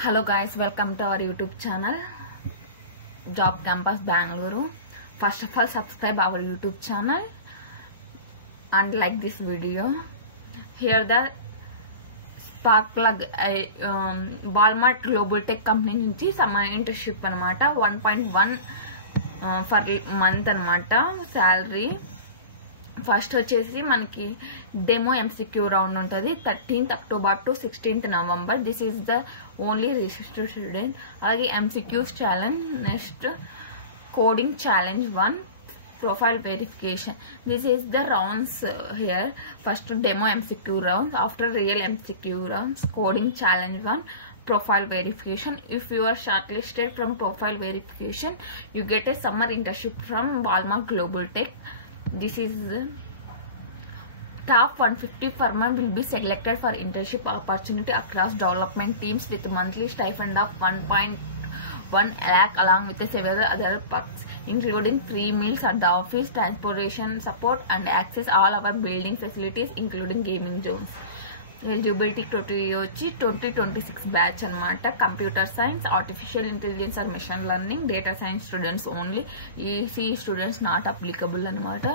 Hello guys, welcome to our YouTube channel Job Campus Bangalore. First of all, subscribe our YouTube channel and like this video. Here the spark plug Walmart Global Tech Company నుంచి summer internship అన్నమాట. 1.1 for month అన్నమాట salary. First వచ్చేసి మనకి demo MCQ round ఉంటుంది 13th October to 16th November. This is the only registered student. అలాగే MCQs challenge, next coding challenge 1, profile verification. This is the rounds here. First demo MCQ round, after real MCQ rounds, coding challenge 1, profile verification. If you are shortlisted from profile verification, you get a summer internship from Walmart Global Tech. This is top 150 firms will be selected for internship opportunity across development teams with monthly stipend of 1.1 lakh along with several other perks including free meals at the office, transportation support and access all our building facilities including gaming zones. Eligibility criteria వచ్చి 2026 batch అన్నమాట. Computer science, artificial intelligence or machine learning, data science students only. EC students not applicable అనమాట.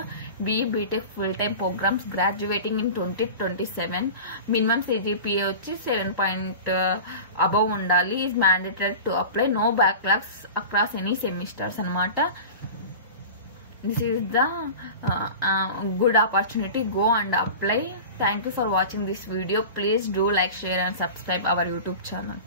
BE BTech full time programmes graduating in 2027. Minimum CGPA వచ్చి 7 above ఉండాలి. Is mandatory to apply. No backlogs across any semesters అనమాట. This is the good opportunity. Go and apply. Thank you for watching this video. Please do like, share and subscribe our YouTube channel.